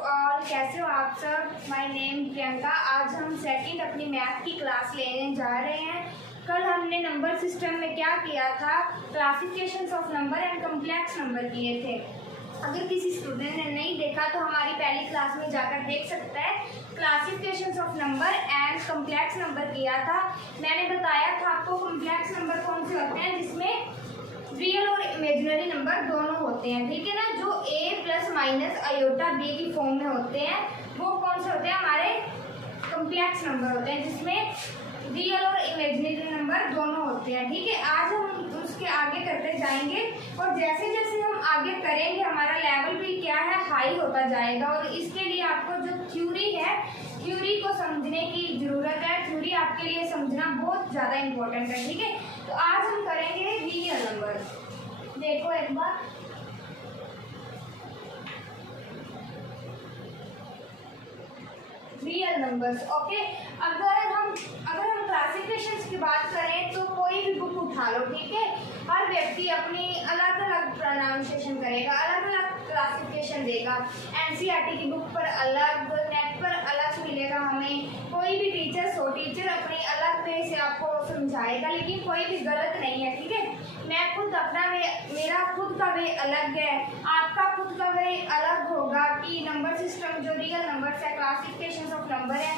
All, कैसे हो आप सब। My name Priyanka. आज हम सेकंड अपनी मैथ की क्लास लेने जा रहे हैं। कल हमने नंबर सिस्टम में क्या किया था, classifications of number and complex number किए थे। अगर किसी स्टूडेंट ने नहीं देखा तो हमारी पहली क्लास में जाकर देख सकता है। Classifications of number and complex number किया था। मैंने बताया था आपको कॉम्प्लेक्स नंबर कौन से होते हैं, जिसमें रियल और इमेजिनरी नंबर दोनों होते हैं, ठीक है ना। जो a plus minus iota b की फॉर्म में होते हैं वो कौन से होते हैं, हमारे कॉम्प्लेक्स नंबर होते हैं, जिसमें रियल और इमेजिनरी नंबर दोनों होते हैं, ठीक है। आज हम उसके आगे करते जाएंगे और जैसे जैसे हम आगे करेंगे हमारा लेवल भी क्या है, हाई होता जाएगा। और इसके लिए आपको जो थ्योरी है, थ्योरी को समझने की ज़रूरत है। थ्योरी आपके लिए समझना बहुत ज़्यादा इम्पोर्टेंट है, ठीक है। तो आज हम करेंगे रियल नंबर। देखो एक बार, रियल नंबर्स, ओके। अगर हम क्लासिफिकेशंस की बात करें तो कोई भी बुक उठा लो, ठीक है। हर व्यक्ति अपनी अलग अलग प्रोनाउंसिएशन करेगा, अलग अलग क्लासिफिकेशन देगा। एनसीईआरटी की बुक पर अलग, नेट पर अलग मिलेगा हमें। कोई भी टीचर अपनी अलग वे से आपको समझाएगा, लेकिन कोई भी गलत नहीं है, ठीक है। मैं खुद अपना वे, मेरा खुद का वे अलग है, आपका खुद का वे अलग होगा कि नंबर सिस्टम जो रियल नंबर्स है, क्लासिफिकेशन ऑफ नंबर है,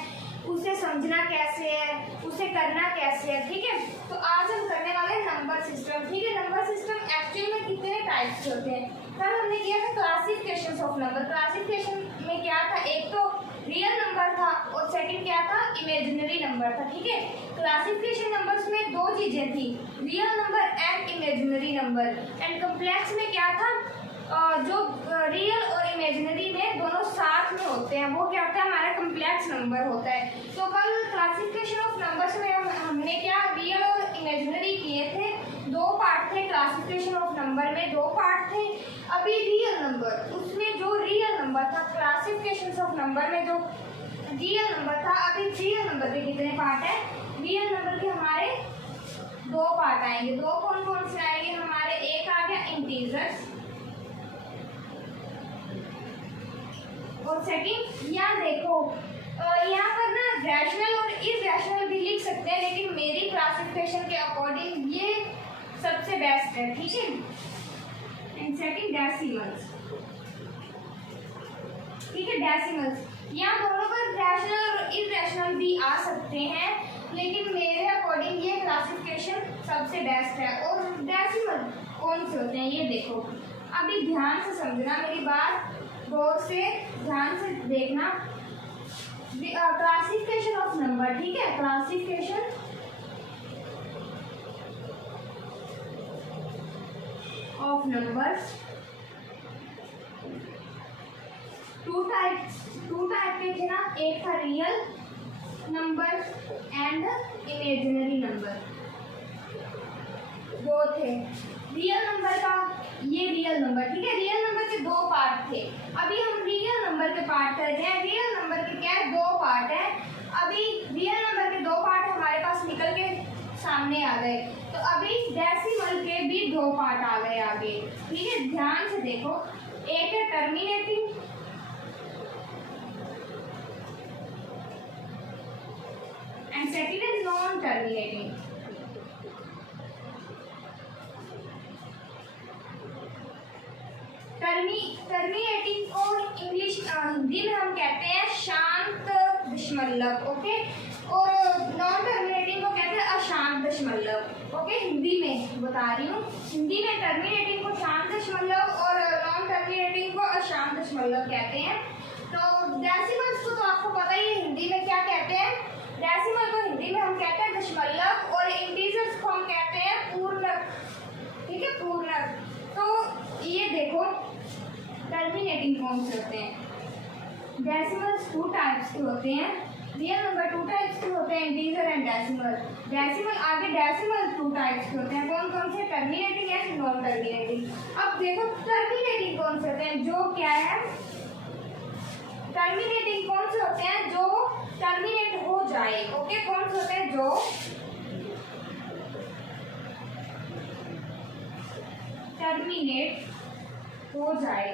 उसे समझना कैसे है, उसे करना कैसे है, ठीक है। तो आज हम करने वाले हैं नंबर सिस्टम, ठीक है। नंबर सिस्टम एक्चुअल में कितने टाइप्स के होते हैं। कल हमने किया था क्लासिफिकेशन ऑफ नंबर। क्लासिफिकेशन में क्या था, एक तो रियल नंबर था और सेकंड क्या था, इमेजिनरी नंबर था, ठीक है। क्लासिफिकेशन नंबर्स में दो चीजें थी, real number and imaginary number. And complex में क्या था, जो रियल और इमेजिनरी में दोनों साथ में होते हैं, वो क्या होता है, हमारा कॉम्प्लेक्स नंबर होता है। तो कल क्लासिफिकेशन ऑफ नंबर्स में हमने क्या रियल और इमेजिनरी किए थे। दो पार्ट थे क्लासिफिकेशन ऑफ नंबर में, दो पार्ट थे। अभी रियल नंबर, उसमें जो रियल नंबर था क्लासिफिकेशन ऑफ नंबर में, जो रियल नंबर था, अभी रियल नंबर के कितने पार्ट है, रियल नंबर के हमारे दो पार्ट आएंगे। दो कौन कौन से आएंगे हमारे, एक आ गया इंटीजर्स और सेकंड, यहाँ देखो यहाँ पर ना रैशनल और इरैशनल भी लिख सकते हैं, लेकिन मेरी क्लासिफिकेशन के अकॉर्डिंग ये सबसे बेस्ट है, ठीक है। एंड सेकंड डेसिमल्स, ठीक है, डेसिमल्स। यहाँ दोनों पर रैशनल और इरैशनल भी आ सकते हैं, लेकिन मेरे अकॉर्डिंग ये क्लासिफिकेशन सबसे बेस्ट है। और डेसिमल कौन से होते हैं ये देखो, अभी ध्यान से समझना मेरी बात, गौर से ध्यान से देखना। क्लासिफिकेशन ऑफ नंबर, ठीक है, classification of numbers two type के थे ना, एक था real number and imaginary number, दो थे। रियल नंबर का ये रियल नंबर, ठीक है, रियल नंबर के दो पार्ट थे। अभी हम रियल नंबर के पार्ट कर रहे हैं। रियल नंबर के क्या है, दो पार्ट है। अभी रियल नंबर के दो पार्ट हमारे पास निकल के सामने आ गए, तो अभी डेसिमल के भी दो पार्ट आ गए आगे, ठीक है। ध्यान से देखो, एक है terminating and second is non terminating. Terminating को इंग्लिश हिंदी में हम कहते हैं शांत दशमलव, ओके। और नॉन टर्मिनेटिंग को कहते हैं अशांत दशमलव, ओके। हिंदी में बता रही हूँ, हिंदी में टर्मिनेटिंग को शांत दशमलव और नॉन टर्मिनेटिंग को अशांत दशमलव कहते हैं। तो डेसिमल्स को तो आपको पता ही है हिंदी में क्या कहते हैं। डेसिमल को हिंदी में हम कहते हैं दशमलव और इंटीजर्स को हम कहते हैं पूर्णांक, ठीक है, पूर्णांक। तो ये देखो टर्मिनेटिंग कौन से होते हैं, डेसिमल्स टू टाइप्स के होते हैं, रियल नंबर टू टाइप्स के होते हैं, इंटीजर एंड डेसिमल। डेसिमल आगे डेसिमल टू टाइप्स के होते हैं, कौन कौन से, टर्मिनेटिंग एंड नॉन टर्मिनेटिंग। अब देखो टर्मिनेटिंग कौन से होते हैं, जो क्या है, टर्मिनेटिंग कौन से होते हैं, जो टर्मिनेट हो जाए, ओके। कौन से होते हैं, जो टर्मिनेट हो जाए।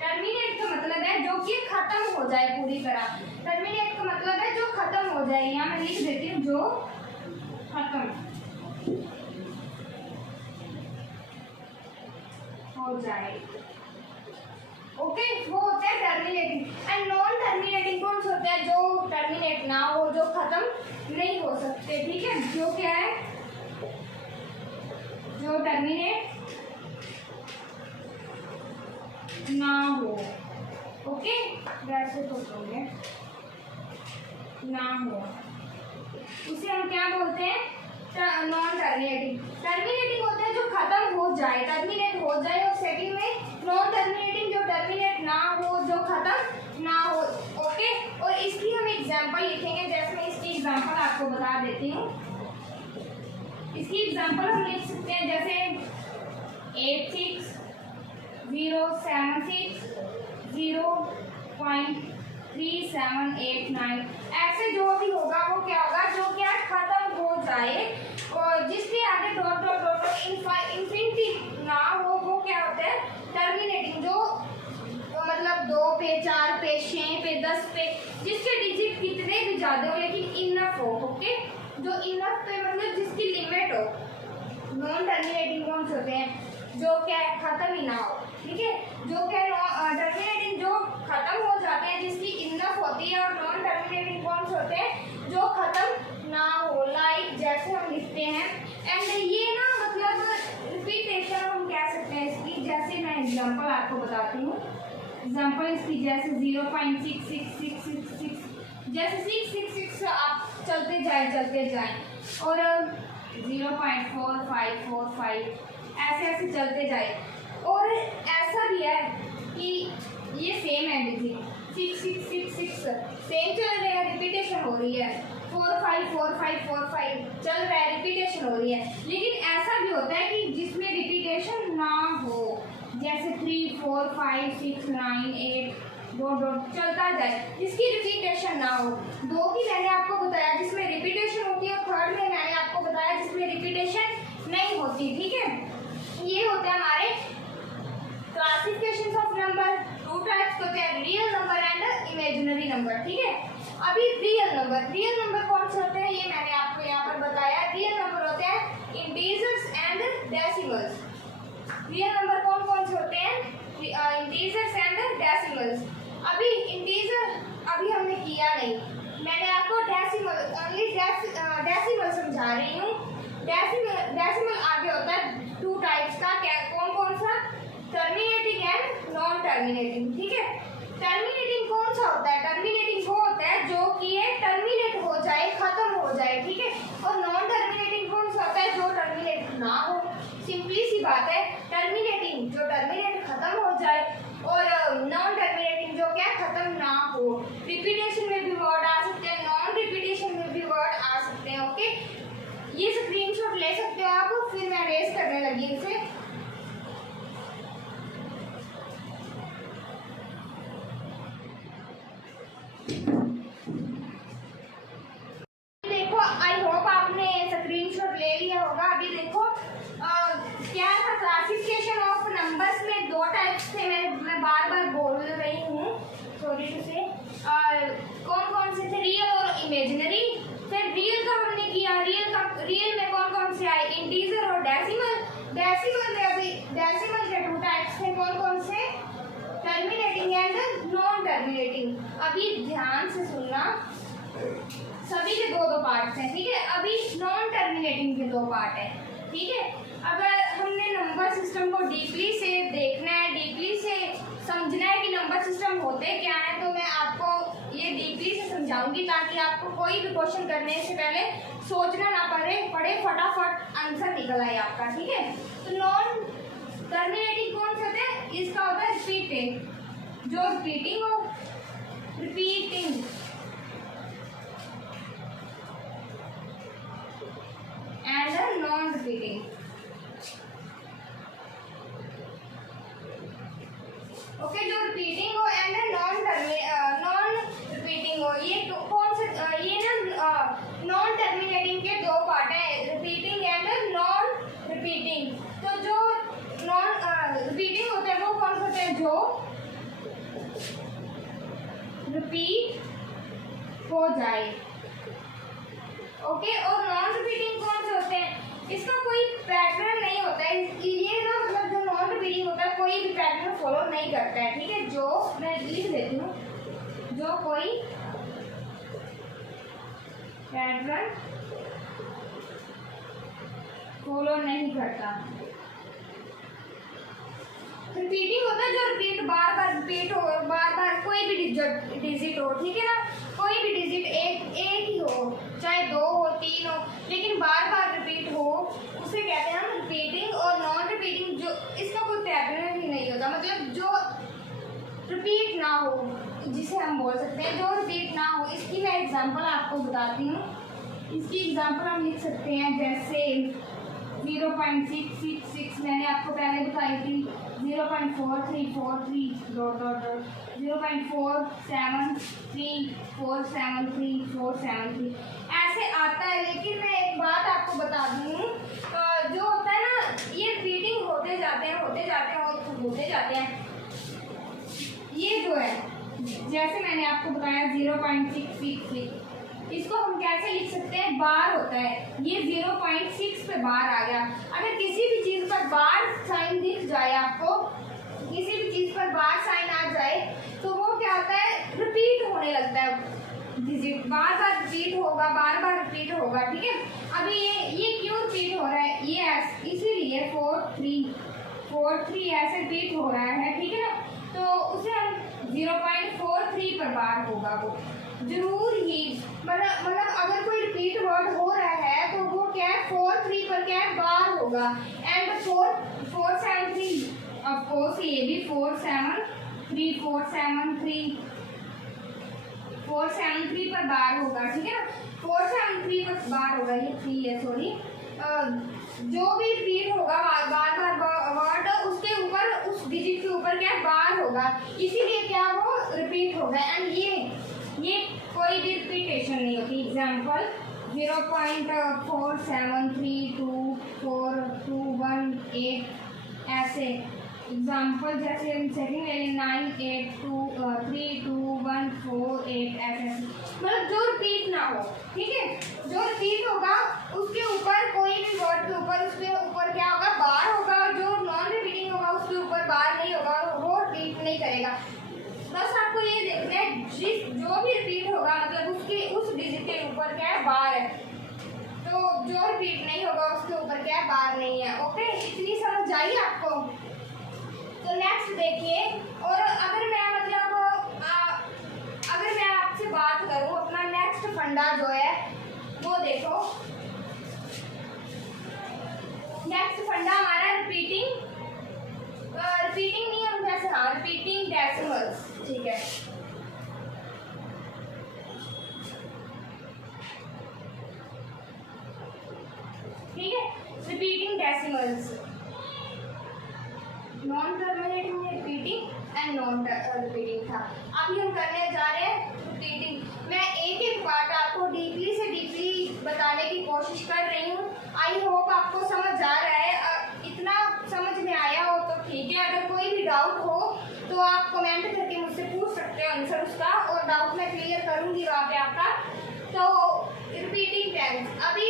टर्मिनेट का मतलब है जो कि खत्म हो जाए पूरी तरह। टर्मिनेट का मतलब है जो खत्म हो जाए। यहाँ मैं लिख देती हूँ जो खत्म हो जाए। ओके, वो होता है टर्मिनेटिंग। एंड नॉन टर्मिनेटिंग कौन सा होता है? जो टर्मिनेट ना हो, जो खत्म नहीं हो सकते। ठीक है, जो क्या है? जो टर्मिनेट ना हो। ओके, वैसे तो बोलेंगे ना हो, उसे हम क्या बोलते हैं? Non terminating. टर्मिनेटिंग होता है जो खत्म हो जाए, टर्मिनेट हो जाए। और सेकंड में नॉन टर्मिनेटिंग जो टर्मिनेट ना हो, जो खत्म ना हो। ओके, और इसकी हम एग्जांपल लिखेंगे। जैसे मैं इसकी एग्जांपल आपको बता देती हूँ। इसकी एग्जांपल हम लिख सकते हैं जैसे 86,076,0.3789। ऐसे जो भी होगा वो क्या होगा? जो क्या खत्म हो जाए और जिसके आगे डॉट डॉट डॉट इंफिनिटी ना हो, वो क्या होता है? टर्मिनेटिंग। जो मतलब 2 पे, 4 पे, 6 पे, 10 पे, जिसके डिजिट कितने भी ज्यादा हो लेकिन इनफ हो। ओके, जो इनफ पे मतलब जिसकी लिमिट हो। नॉन टर्मिनेटिंग कौन से होते हैं? जो क्या है? खत्म ही ना हो। ठीक है, जो क्या टर्मिनेटिंग जो खत्म हो जाते हैं, जिसकी इनफ होती है। और नॉन टर्मिनेटिंग कौन से होते हैं? जो खत्म ना हो। लाइक जैसे हम लिखते हैं। एंड ये ना मतलब रिपीटेशन हम कह सकते हैं इसकी। जैसे मैं एग्जांपल आपको बताती हूँ। एग्जांपल इसकी जैसे 0.6666, जैसे 666 आप चलते जाए और 0.4545 ऐसे ऐसे चलते जाए। और ऐसा भी है कि ये सेम है डिजिट 6666 सेम चल रहा है, रिपीटेशन हो रही है। 454545 चल रहा है, रिपीटेशन हो रही है। लेकिन ऐसा भी होता है कि जिसमें रिपीटेशन ना हो, जैसे 3 4 5 6 9 8 डॉट डॉट चलता जाए, जिसकी रिपीटेशन ना हो। 2 की मैंने आपको बताया जिसमें रिपीटेशन होती है, और थर्ड में मैंने आपको बताया जिसमें रिपीटेशन नहीं होती। ठीक है, ये होते हैं हमारे क्लासिफिकेशन ऑफ नंबर। 2 टाइप्स होते हैं, real number and imaginary number. ठीक है, अभी रियल नंबर कौन से होते हैं ये मैंने आपको यहाँ पर बताया। रियल नंबर होते हैं integers and decimals. Real number कौन कौन से होते हैं? Integers and decimals. अभी इंटीजर अभी हमने किया नहीं, मैंने आपको डेसिमल समझा रही हूँ। डेसिमल आगे होता है 2 टाइप्स का। क्या कौन सा? Terminating and non terminating. ठीक है, टर्मिनेटिंग कौन सा होता है? टर्मिनेटिंग वो होता है जो कि ये टर्मिनेट हो जाए, खत्म हो जाए। ठीक है, और नॉन टर्मिनेटिंग कौन सा होता है? जो टर्मिनेट ना हो। सिंपली सी बात है, टर्मिनेटिंग जो टर्मिनेट खत्म हो जाए, और नॉन टर्मिनेटिंग जो क्या खत्म ना हो। रिपीटेशन में भी वर्ड आ सकते हैं, नॉन रिपीटेशन में भी वर्ड आ सकते हैं। ओके, ये स्क्रीनशॉट ले सकते हो आप, फिर मैं रेस करने लगी इसे। देखो, आई होप आपने स्क्रीनशॉट ले लिया होगा। अभी देखो क्या था? क्लासिफिकेशन ऑफ नंबर्स में 2 टाइप्स थे। मैं बार बार बोल रही हूँ, सॉरी टू से। कौन से थे? रियल और इमेजिनरी। फिर रियल का हमने किया। रियल में कौन से आए? इंटीजर और डेसिमल। डेसिमल में अभी डेसिमल के 2 टाइप्स थे। कौन से? Terminating and non terminating. अभी ध्यान से सुनना, सभी के 2 पार्ट्स हैं। ठीक है, अभी नॉन टर्मिनेटिंग के 2 पार्ट है। ठीक है, अगर हमने नंबर सिस्टम को डीपली से देखना है, डीपली से समझना है कि नंबर सिस्टम होते क्या है, तो मैं आपको ये डीपली से समझाऊंगी ताकि आपको कोई भी क्वेश्चन करने से पहले सोचना ना पड़े फटाफट आंसर निकल आए आपका। ठीक है, तो नॉन टर्मिनेटिंग कौन से होते हैं? इसका होता है रिपीटिंग, जो रिपीटिंग हो, repeating and non repeating. Okay, जो रिपीटिंग हो एंड नॉन रिपीटिंग हो, ये कौन से? ये ना नॉन टर्मिनेटिंग के 2 पार्ट है, रिपीटिंग एंड नॉन रिपीटिंग। तो जो नॉन रिपीटिंग होते हैं वो कौन से होते हैं? जो रिपीट हो जाए। ओके, और नॉन रिपीटिंग कौन से होते हैं? इसका कोई पैटर्न नहीं होता है, ये ना मतलब जो नॉन रिपीटिंग होता है कोई भी पैटर्न फॉलो नहीं करता है, ठीक है। जो मैं लिख देती हूँ, जो कोई पैटर्न फॉलो नहीं करता। रिपीटिंग होता है जो रिपीट बार बार रिपीट हो, बार बार कोई भी डिजिट हो, ठीक है ना, कोई भी डिजिट एक ही हो, चाहे 2 हो 3 हो, लेकिन बार बार रिपीट हो, उसे कहते हैं हम रिपीटिंग। और नॉन रिपीटिंग जो इसका कोई पैटर्न ही नहीं होता, मतलब जो रिपीट ना हो, जिसे हम बोल सकते हैं जो रिपीट ना हो। इसकी मैं एग्जांपल आपको बताती हूँ। इसकी एग्जांपल हम लिख सकते हैं, जैसे 0.666 मैंने आपको पहले बताई थी, 0.4343 0.473473 ऐसे आता है। लेकिन मैं एक बात आपको बता दूँ, जो होता है ना, ये रिपीटिंग होते जाते हैं। ये जो है, जैसे मैंने आपको बताया 0.666, इसको हम कैसे लिख सकते हैं? बार होता है, ये 0.6 पे बार आ गया। अगर किसी भी चीज़ पर बार साइन दिख जाए आपको, किसी भी चीज़ पर बार साइन आ जाए, तो वो क्या होता है? रिपीट होने लगता है डिजिट, बार बार रिपीट होगा, ठीक है। अभी ये क्यों रिपीट हो रहा है? ये इसीलिए 43 ऐसे रिपीट हो रहा है, ठीक है ना। तो उसे हम 0.43 पर बार होगा वो जरूर ही, मतलब अगर कोई रिपीट वर्ड हो रहा है तो वो क्या है? 43 पर क्या है? बार होगा। एंड 473 ऑफकोर्स ये भी 473 पर बार होगा, ठीक है ना। 473 पर बार होगा, ये 3 है, सॉरी। जो भी रिपीट होगा बार वर्ड, उसके ऊपर, उस डिजिट के ऊपर क्या बार होगा, इसीलिए क्या वो रिपीट होगा। एंड ये कोई भी रिपीटेशन नहीं होती। एग्जाम्पल 0.47324218 ऐसे एग्जाम्पल, जैसे सेकंड ले लें 9823214 ऐसे, मतलब जो रिपीट ना हो, ठीक है। जो रिपीट होगा उसके ऊपर, कोई भी वर्ड के ऊपर, उसके ऊपर क्या होगा? बार होगा। और जो नॉन रिपीटिंग होगा उसके ऊपर बार नहीं होगा, वो रिपीट नहीं करेगा। बस आपको ये देखना है, जो भी रिपीट होगा मतलब उस डिजिट के ऊपर क्या है? बार है। तो जो रिपीट नहीं होगा उसके ऊपर क्या है? बार नहीं है। ओके, इतनी समझ आई आपको? तो नेक्स्ट देखिए, और अगर मैं आपसे बात करूं, अपना नेक्स्ट फंडा जो है वो देखो। नेक्स्ट फंडा हमारा रिपीटिंग नहीं हम जैसे, हाँ, रिपीटिंग डेसिमल्स, ठीक है। रिपीटिंग डेसिमल्स, नॉन टर्मिनेटिंग में रिपीटिंग एंड नॉन रिपीटिंग था। अभी हम करने जा रहे हैं रिपीटिंग। मैं एक पार्ट आपको डीपली से डीपली बताने की कोशिश कर रही हूँ। आई होप आपको समझ आ रहा है। इतना समझ में आया हो तो ठीक है, अगर कोई भी डाउट हो तो आप कमेंट करके मुझसे पूछ सकते हैं आंसर उसका, और डाउट मैं क्लियर करूँगी वहाँ पे आपका। तो रिपीटिंग टेंस, अभी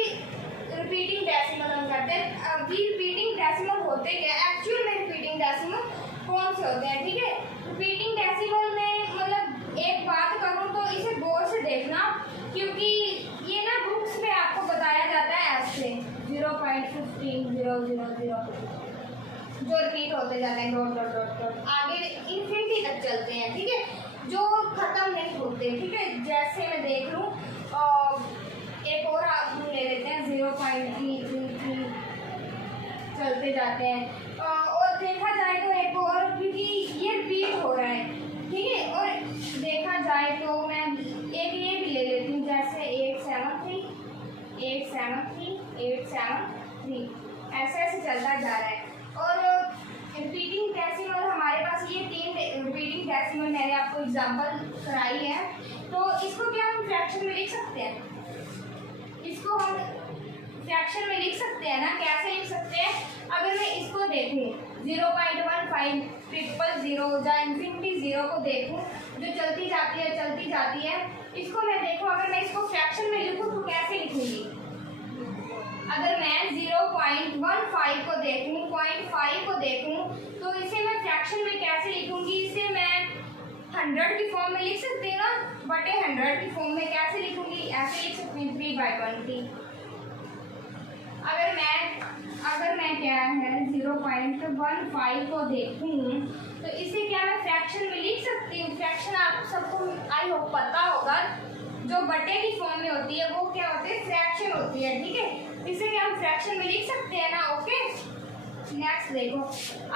रिपीटिंग डेसिमल हम करते हैं। अभी रिपीटिंग डेसिमल होते क्या? एक्चुअल में रिपीटिंग डेसिमल कौन से होते हैं, ठीक है। रिपीटिंग डेसिमल में मतलब एक बात करूँ तो इसे गौर से देखना, क्योंकि ये ना बुक्स में आपको बताया जाता है ऐसे 0.15000 जो रिपीट होते जाते हैं, डॉट आगे इन्फिनिटी तक चलते हैं, ठीक है, जो खत्म नहीं होते, ठीक है। जैसे मैं देख लूँ, एक और हम ले लेते हैं 0.333 चलते जाते हैं। और देखा जाए तो एक और, क्योंकि ये रिपीट हो रहा है, ठीक है। और देखा जाए तो मैं एक ये भी ले लेती हूँ, जैसे 873 ऐसे चलता जा रहा है। और रिपीटिंग डेसिमल हमारे पास ये 3 रिपीटिंग डेसिमल मैंने आपको एग्जांपल कराई है। तो इसको क्या हम फ्रैक्शन में लिख सकते हैं? इसको हम फ्रैक्शन में लिख सकते हैं ना। कैसे लिख सकते हैं? अगर मैं इसको देखूं 0.15 0 या इंफिनिटी 0 को देखूं जो चलती जाती है, इसको मैं देखूं, अगर मैं इसको फ्रैक्शन में लिखूं तो कैसे लिखूंगी। अगर मैं 0.15 को देखूं, 0.5 को देखूं, तो इसे मैं फ्रैक्शन में कैसे लिखूंगी। इसे मैं 100 की फॉर्म में लिख सकती हूँ ना, बटे 100 की फॉर्म में कैसे लिखूंगी, ऐसे लिख सकती हूँ 3/20। अगर मैं क्या है 0.15 को देखूं तो इसे क्या मैं फ्रैक्शन में लिख सकती हूँ। फ्रैक्शन आप सबको आई होप पता होगा, जो बटे की फॉर्म में होती है वो क्या होती है, फ्रैक्शन होती है, ठीक है। इसे क्या हम फ्रैक्शन में लिख सकते हैं ना, ओके। नेक्स्ट देखो,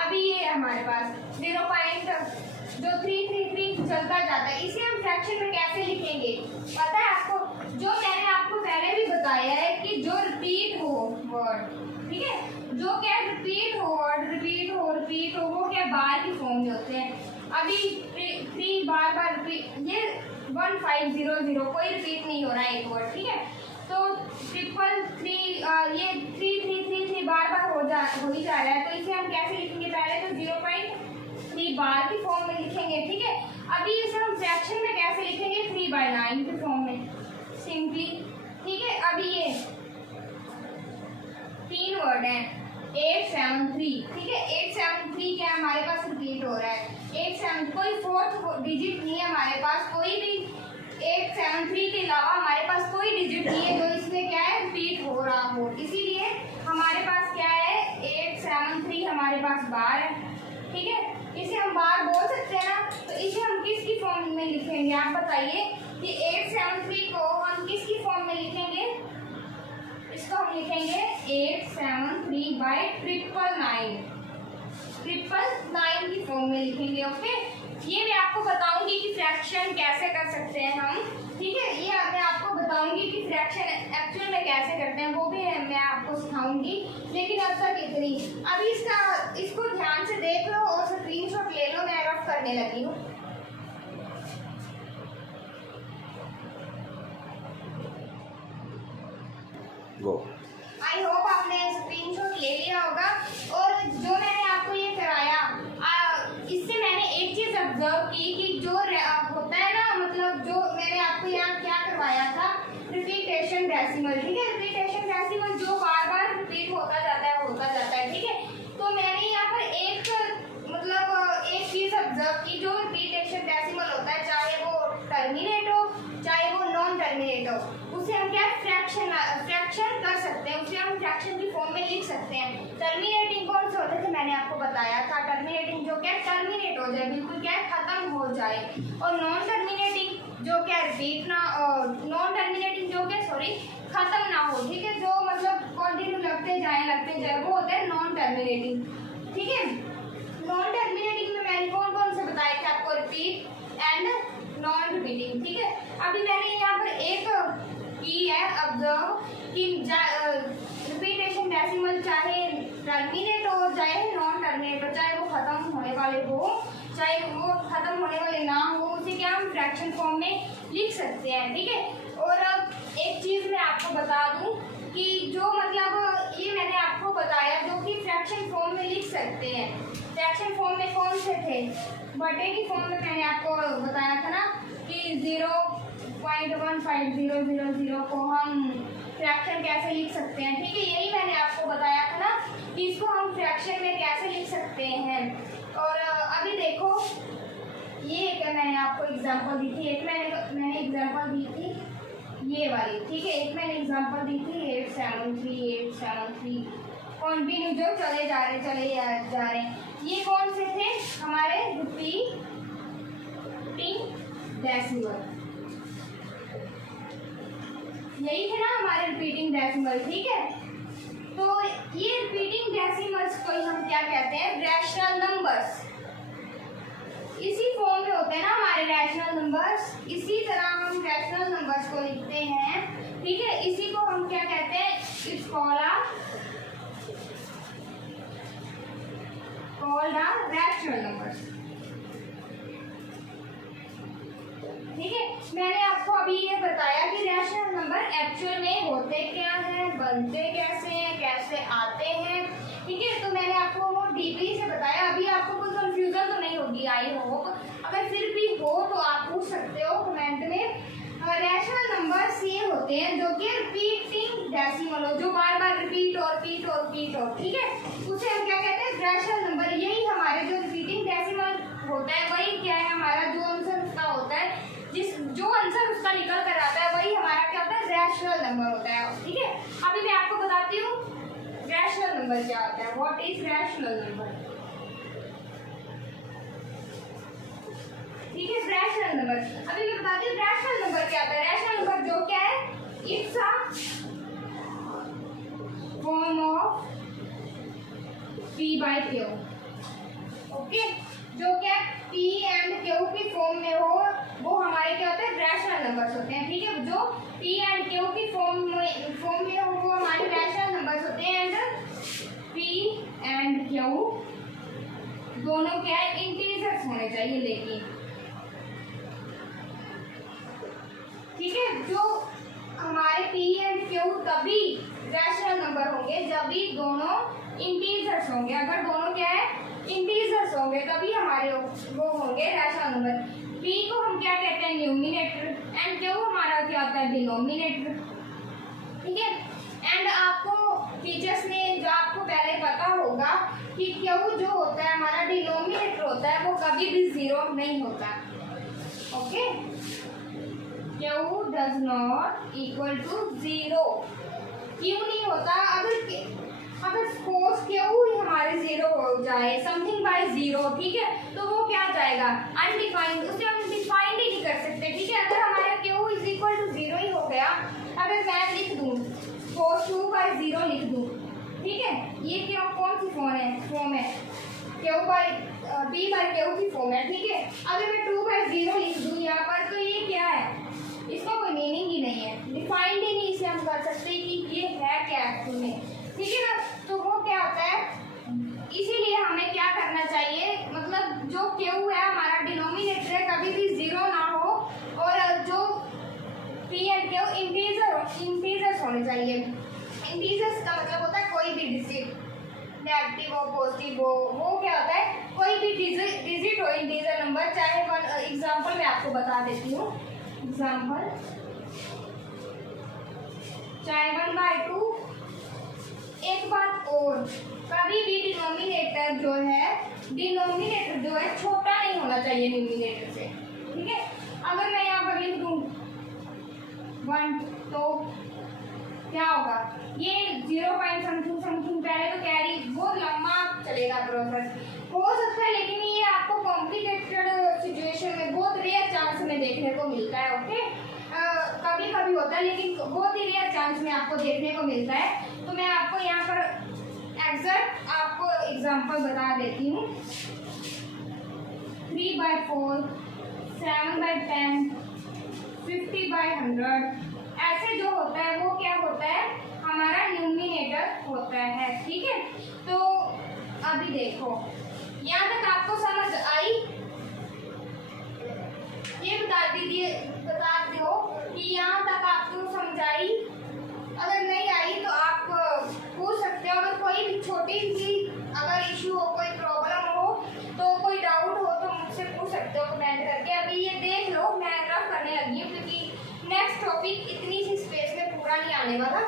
अभी ये हमारे पास 0.333 चलता जाता है, इसे हम फ्रैक्शन में कैसे लिखेंगे पता है आपको। जो मैंने आपको पहले भी बताया है कि जो रिपीट हो वर्ड, ठीक है, जो क्या रिपीट हो वो क्या बार की फॉर्म में होते हैं। अभी 3 बार रिपीट, ये 1500 कोई रिपीट नहीं हो रहा है एक वर्ड, ठीक है। तो 333 ये 3333 बार हो ही जा रहा है, तो इसे हम कैसे लिखेंगे, पहले तो 0.3 बार की फॉर्म में लिखेंगे, ठीक है। अभी इसे हम फ्रैक्शन में कैसे लिखेंगे, 3/9 की फॉर्म में सिंपली, ठीक है। अभी ये 3 वर्ड हैं 873, ठीक है। 873 क्या हमारे पास रिपीट हो रहा है, 873 कोई फोर्थ डिजिट नहीं है हमारे पास, कोई भी 873 के अलावा हमारे पास कोई डिजिट नहीं है जो इसमें क्या है रिपीट हो रहा हो, इसीलिए हमारे पास क्या है 873 हमारे पास बार है, ठीक है। इसे हम बार बोल सकते हैं ना, तो इसे हम किसकी फॉर्म में लिखेंगे आप बताइए कि 873 को हम किसकी फॉर्म में लिखेंगे। इसको हम लिखेंगे 873/999 की फॉर्म में लिखेंगे, ओके। ये मैं आपको बताऊंगी कि फ्रैक्शन कैसे कर सकते हैं हम, ठीक है। ये मैं आपको बताऊंगी कि फ्रैक्शन एक्चुअल में कैसे करते हैं, वो भी मैं आपको सिखाऊंगी, लेकिन अब तक इतनी। अभी इसको ध्यान से देख लो और स्क्रीनशॉट ले लो, मैं रफ करने लगी हूँ। आई होप आपने स्क्रीनशॉट ले लिया होगा। और जो मैंने आपको ये कराया, इससे मैंने एक चीज ऑब्जर्व की कि जो होता है ना, मतलब जो मैंने आपको यहाँ क्या करवाया था, रिपीटेशन डेसिमल, ठीक है। रिपीटेशन डेसिमल जो बार बार रिपीट होता जाता है, ठीक है। तो मैंने यहाँ पर एक चीज ऑब्जर्व की, जो रिपीटेशन डेसिमल होता है, चाहे वो टर्मिनेट हो चाहे वो नॉन टर्मिनेट हो, उसे हम क्या फ्रैक्शन कर सकते हैं, उसे हम फ्रैक्शन की फॉर्म में लिख सकते हैं। टर्मिनेटिंग कौन से होते थे मैंने आपको बताया था, टर्मिनेटिंग जो क्या टर्मिनेट हो जाए, बिल्कुल क्या खत्म हो जाए, और नॉन टर्मिनेटिंग जो क्या रिपीट ना, नॉन टर्मिनेटिंग जो क्या खत्म ना हो, ठीक है, जो मतलब कंटिन्यू लगते जाए वो होता है नॉन टर्मिनेटिंग, ठीक है। नॉन टर्मिनेटिंग में मैंने कौन से बताए थे आपको, रिपीट एंड नॉन रिपीटिंग, ठीक है। अभी मैंने यहाँ पर एक की है ऑब्जर्व कि रिपीटेशन डेसिमल चाहे टर्मिनेट हो चाहे नॉन टर्मिनेट हो, चाहे वो खत्म होने वाले हो चाहे वो खत्म होने वाले ना हो, उसे क्या हम फ्रैक्शन फॉर्म में लिख सकते हैं, ठीक है। और अब एक चीज मैं आपको बता दूं कि जो मतलब ये मैंने आपको बताया जो कि फ्रैक्शन फॉर्म में लिख सकते हैं, फ्रैक्शन फॉर्म में कौन से थे, बटे की फॉर्म में मैंने आपको बताया था ना कि 0.15000 को हम फ्रैक्शन कैसे लिख सकते हैं, ठीक है। यही मैंने आपको बताया था ना कि इसको हम फ्रैक्शन में कैसे लिख सकते हैं। और अभी देखो ये एक मैंने आपको एग्जांपल दी थी, एक मैंने एग्जांपल दी थी ये वाली, ठीक है। एक मैंने एग्जांपल दी थी 873 कंटिन्यू जो चले जा रहे, ये कौन से थे हमारे रिपीटिंग डेसिमल, यही थे ना हमारे रिपीटिंग डेसिमल, ठीक है। तो ये रिपीटिंग डेसिमल्स को हम क्या कहते हैं, रैशनल नंबर्स, इसी फॉर्म में होते हैं ना हमारे रैशनल नंबर्स, इसी तरह हम रैशनल नंबर्स को लिखते हैं, ठीक है। इसी को हम क्या कहते हैं, इट्स कॉल्ड रैशनल नंबर्स, ठीक है। मैंने आपको अभी ये बताया कि रैशनल नंबर एक्चुअल में होते क्या हैं, बनते कैसे हैं, कैसे आते हैं, ठीक है। तो मैंने आपको वो डीपली से बताया। अभी आपको कुछ अगर फिर भी हो तो आप पूछ सकते हो कमेंट में। रैशनल नंबर से होते हैं जो कि रिपीटिंग डेसिमल हो, जो बार बार रिपीट और रिपीट और रिपीट हो, ठीक है, उसे हम क्या कहते हैं, रैशनल नंबर। यही हमारे जो रिपीटिंग डेसिमल होता है वही क्या है, हमारा जो आंसर उसका होता है, जो आंसर उसका निकल कर आता है वही हमारा क्या होता है, रैशनल नंबर होता है, ठीक है। अभी मैं आपको बताती हूँ रैशनल नंबर क्या होता है, व्हाट इज रैशनल नंबर, ठीक है। रैशनल नंबर, अभी मैं बताती हूँ रैशनल नंबर क्या होता है। रैशनल नंबर जो क्या है, it's a form of p by q, okay, जो क्या p एंड q की फॉर्म में हो वो हमारे क्या होते हैं, रैशनल नंबर्स होते हैं, ठीक है। जो p एंड q की फॉर्म में हो वो हमारे रैशनल नंबर्स होते हैं। एंड p एंड q दोनों क्या है, इंटीजर्स होने चाहिए, लेकिन ठीक है, जो हमारे p एंड q तभी रैशनल नंबर होंगे जब भी दोनों इंटीजर्स होंगे। अगर दोनों क्या है, इंटीजर्स होंगे तभी हमारे वो होंगे रैशनल नंबर। p को हम क्या कहते हैं, न्यूमिनेटर, एंड q हमारा क्या होता है, डिनोमिनेटर, ठीक है। एंड आपको टीचर्स ने जो आपको पहले पता होगा कि q जो होता है हमारा डिनोमिनेटर होता है वो कभी भी जीरो नहीं होता, okay. q does not equal to 0, क्यों नहीं होता, अगर सपोज q हमारे जीरो हो जाए, समथिंग बाय जीरो, ठीक है, तो वो क्या जाएगा, अनडिफाइंड, उसे हम डिफाइंड ही नहीं कर सकते, ठीक है। अगर हमारा q इज इक्वल टू 0 ही हो गया, अगर मैं लिख दूं सपोज 2 बाय 0 लिख दूं, ठीक है, ये क्यों कौन सी फॉर्म है, q by p by q की फॉर्म है, ठीक है। अगर मैं 2 बाय 0 लिख दूं यहाँ पर तो ये क्या है, इसका कोई मीनिंग ही नहीं है, डिफाइंड ही नहीं इसे हम कर सकते कि ये है क्या एक्चुअल में, ठीक है ना। तो वो क्या होता है, इसीलिए हमें क्या करना चाहिए, मतलब जो q है हमारा डिनोमिनेटर है कभी भी जीरो ना हो, और जो p एंड q इंटीजर्स होने चाहिए। इंटीजर्स का मतलब होता है कोई भी डिजिट, नेगेटिव हो पॉजिटिव हो, वो क्या होता है, कोई भी डिजिट हो इंटीजर नंबर, चाहे वन, एग्जांपल मैं आपको बता देती हूँ, एग्जाम्पल चाहे 1/2। एक बात और, कभी भी डिनोमिनेटर जो है छोटा नहीं होना चाहिए न्यूमिनेटर से, ठीक है। अगर मैं यहाँ पर लिख दूँ 1 तो क्या होगा, ये 0 समथिंग पहले तो कैरी, बहुत लंबा चलेगा प्रोसेस, हो सकता है, लेकिन ये आपको कॉम्प्लिकेटेड सिचुएशन में बहुत रेयर चांस में देखने को मिलता है, ओके। कभी कभी होता है लेकिन बहुत ही रेयर चांस में आपको देखने को मिलता है। तो मैं आपको यहाँ पर एग्जैक्ट आपको एग्जांपल बता देती हूँ, 3/4, 7/10, 50/100, ऐसे जो होता है वो क्या होता है, हमारा न्यूमिनेटर होता है, ठीक है। तो अभी देखो यहाँ तक आपको समझ आई, ये बता दो कि यहाँ तक आपको समझ आई। अगर नहीं आई तो आप पूछ सकते हो, अगर कोई भी छोटी सी अगर इशू हो, कोई प्रॉब्लम हो, तो कोई डाउट हो तो मुझसे पूछ सकते हो कमेंट करके। अभी ये देख लो, मैं रफ करने लगी हूँ क्योंकि नेक्स्ट टॉपिक इतनी सी स्पेस में पूरा नहीं आने वाला।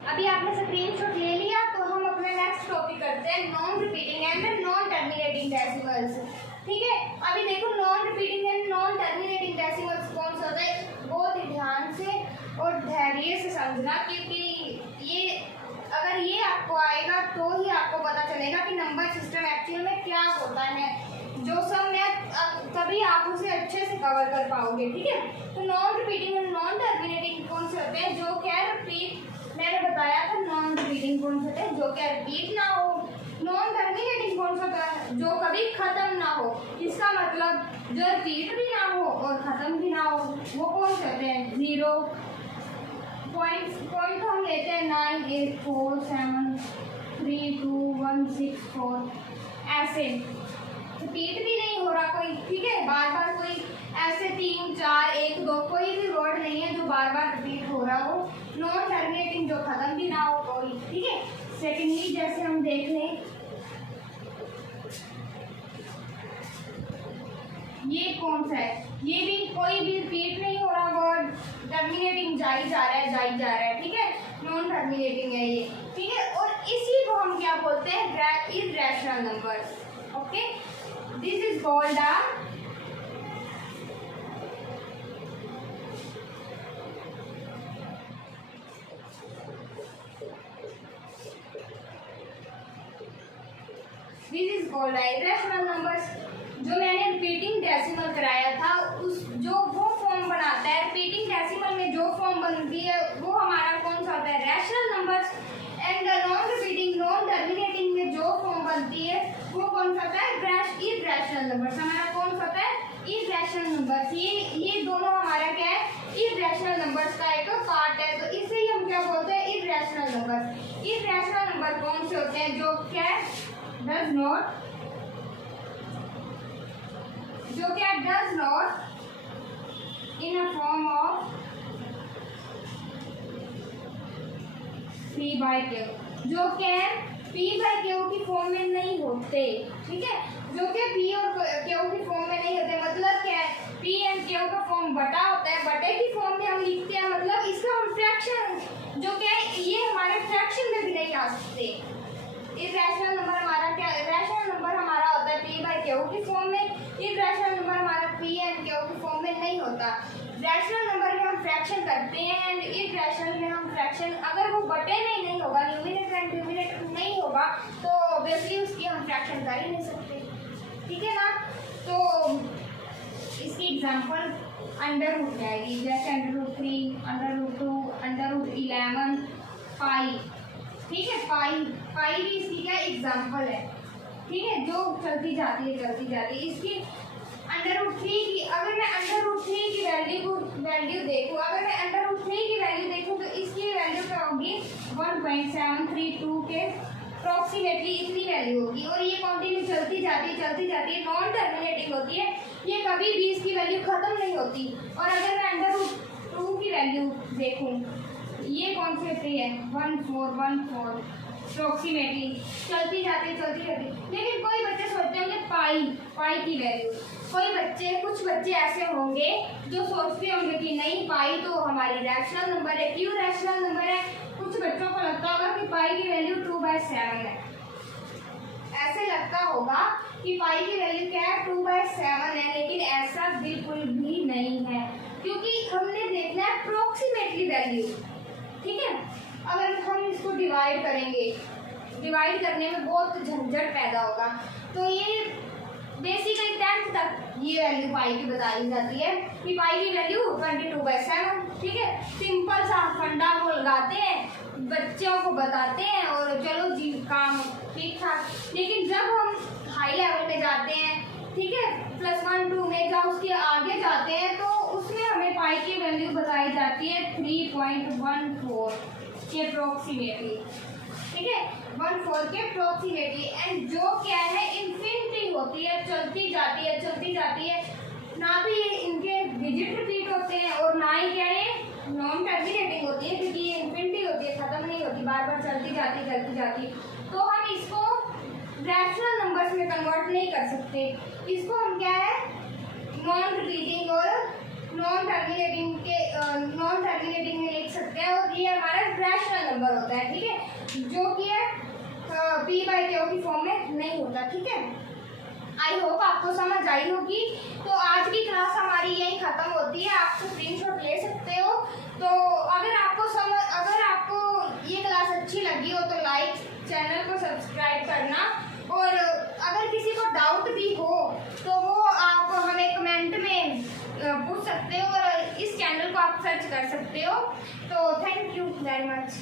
अभी आपने स्क्रीनशॉट ले लिया तो हम अपना नेक्स्ट टॉपिक करते हैं, non repeating and non terminating decimals, ठीक है। अभी देखो non repeating and non terminating decimals कौन सा होता है, बहुत ही ध्यान से और धैर्य से समझना, क्योंकि ये अगर ये आपको आएगा तो ही आपको पता चलेगा कि नंबर सिस्टम एक्चुअल में क्या होता है, जो सब मैं तभी आप उसे अच्छे से कवर कर पाओगे, ठीक है। तो नॉन रिपीटिंग और नॉन टर्मिनेटिंग कौन से होते हैं, जो क्या रिपीट, मैंने बताया था नॉन रिपीटिंग कौन से होते हैं, जो क्या रिपीट ना हो। नॉन टर्मिनेटिंग कौन सा होता है, जो कभी खत्म ना हो, इसका मतलब जो रिपीट भी ना हो और खत्म भी ना हो, वो कौन से होते हैं, 0 पॉइंट हम लेते हैं 9, 8, 4, 7, 3, 2, 1, 6, 4, ऐसे रिपीट भी नहीं हो रहा कोई, ठीक है, बार बार कोई ऐसे 3, 4, 1, 2 कोई भी वर्ड नहीं है जो बार बार रिपीट हो रहा हो। नॉन टर्मिनेटिंग जो खत्म भी ना हो कोई, ठीक है। सेकेंडली जैसे हम देख लें कौन सा है, ये भी कोई भी रिपीट नहीं हो रहा वर्ड, टर्मिनेटिंग जा ही जा रहा है, ठीक है, नॉन टर्मिनेटिंग है ये, ठीक है। और इसी को हम क्या बोलते हैं, irrational numbers. Okay, this is called irrational numbers. जो मैंने रिपीटिंग डेसिमल कराया था, उस जो वो फॉर्म बनाता है, रिपीटिंग डेसिमल में जो फॉर्म बनती है वो हमारा कौन सा होता है, rational numbers. And non repeating non terminating में जो फॉर्म बनती है वो कौन सा होता है, इर्रेशनल नंबर्स। हमारा कौन सा होता है, इर्रेशनल नंबर्स। ये दोनों हमारा क्या है, इर्रेशनल नंबर्स का एक पार्ट है, तो इसे ही हम क्या बोलते हैं, इर्रेशनल नंबर्स। इर्रेशनल नंबर कौन से होते हैं, जो क्या does not in a form of p/q, जो क्या p/q की फॉर्म में नहीं होते, ठीक है, जो कि p और q की फॉर्म में नहीं होते। मतलब क्या है, p एंड q का फॉर्म बटा होता है, बटे की फॉर्म में हम लिखते हैं, मतलब इसका हम फ्रैक्शन जो क्या है, ये हमारे फ्रैक्शन में भी नहीं आ सकते। इर्रेशनल नंबर हमारा क्या, रैशनल नंबर हमारा होता है p/q की फॉर्म में, इर्रेशनल नंबर हमारा p एंड q की फॉर्म में नहीं होता। रैशनल नंबर में हम फ्रैक्शन करते हैं एंड इर्रेशनल में हम फ्रैक्शन, अगर वो बटे में नहीं होगा, न्यूमरेटर एंड डिनोमिनेटर नहीं होगा, तो ऑब्वियसली उसकी हम फ्रैक्शन कर ही नहीं सकते, ठीक है ना। तो इसकी एग्जांपल अंडर रूट में आएगी, जैसे √3, √2, √11, पाई, ठीक है, पाई भी इसकी क्या एग्जांपल है, ठीक है, जो चलती जाती है। इसकी √3 की, अगर मैं √3 की वैल्यू देखूँ, अगर मैं √3 की वैल्यू देखूँ तो इसकी वैल्यू क्या होगी, 1.732 के अप्रॉक्सीमेटली इतनी वैल्यू होगी। और ये कंटिन्यू चलती जाती है, नॉन टर्मिनेटिंग होती है, ये कभी भी इसकी वैल्यू खत्म नहीं होती। और अगर मैं √2 की वैल्यू देखूँ, ये कौन से थे है, 1414 अप्रोक्सीमेटली चलती जाती। लेकिन कोई बच्चे सोचते होंगे पाई की वैल्यू, कुछ बच्चे ऐसे होंगे जो सोचते होंगे कि नहीं, पाई तो हमारी रैशनल नंबर है, क्यों रैशनल नंबर है। कुछ बच्चों को लगता होगा कि पाई की वैल्यू 2/7 है, ऐसे लगता होगा कि पाई की वैल्यू क्या है, 2/7 है, लेकिन ऐसा बिल्कुल भी नहीं है, क्योंकि हमने देखना है अप्रोक्सीमेटली वैल्यू, ठीक है। अगर हम इसको डिवाइड करेंगे, डिवाइड करने में बहुत झंझट पैदा होगा, तो ये बेसिकली 10th तक ये वैल्यू पाई की बताई जाती है कि पाई की वैल्यू 22/7, ठीक है। सिंपल सा फंडा को लगाते हैं, बच्चों को बताते हैं और चलो जी काम ठीक ठाक। लेकिन जब हम हाई लेवल में जाते हैं, ठीक है, +1 2 में जब उसके आगे जाते हैं, तो उसमें हमें पाई की वैल्यू बताई जाती है 3.14 के अप्रोक्सीमेटली, ठीक है, 14 के अप्रोक्सीमेटली। एंड जो क्या है, इन्फिनिटी होती है, चलती जाती है, ना तो ये इनके डिजिट रिपीट होते हैं और ना ही क्या है नॉन टर्मिनेटिंग होती है, क्योंकि ये इन्फिनिटी होती है, खत्म नहीं होती, बार बार चलती जाती। तो हम इसको रैशनल नंबर्स में कन्वर्ट नहीं कर सकते, इसको हम क्या है नॉन रिपीटिंग और नॉन टर्मिनेटिंग में लिख सकते हैं, और ये हमारा रैशनल नंबर होता है, ठीक है, जो कि है p/q की फॉर्म में नहीं होता, ठीक है। आई होप आपको समझ आई होगी। तो आज की क्लास हमारी यही खत्म होती है, आप स्क्रीनशॉट ले सकते हो। तो अगर आपको ये क्लास अच्छी लगी हो तो लाइक, चैनल को सब्सक्राइब करना, और अगर किसी को डाउट भी हो तो वो आप हमें कमेंट में पूछ सकते हो, और इस चैनल को आप सर्च कर सकते हो। तो थैंक यू वेरी मच।